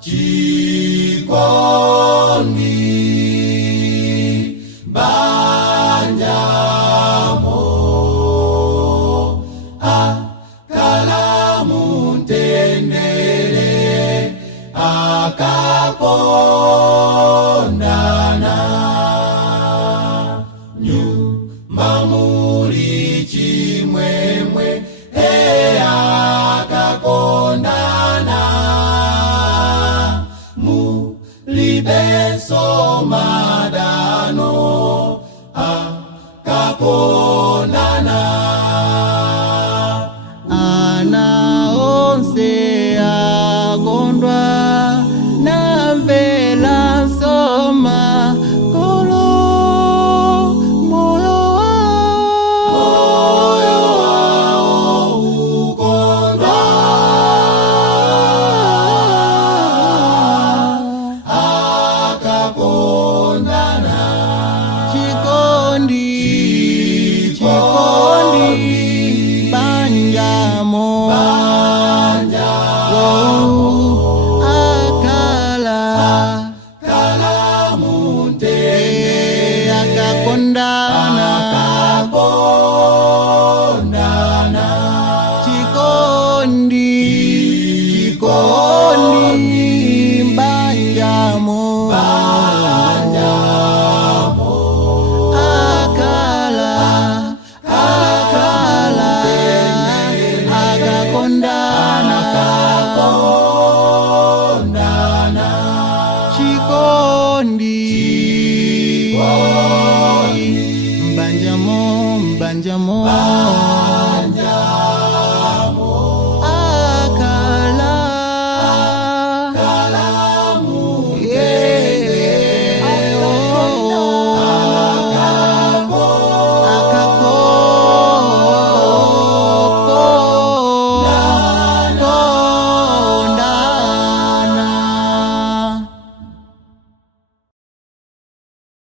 chikondi banjamo akala mutendere akakondana nyumba muli chimwemwe akakondana mulibeso madano akakondana ana onse akondwa na vela soma kolo moyo wao ukondwa akakondana chikondi banjamo akala mutendere akakondana chikondi banjamo akala akakondana chikondi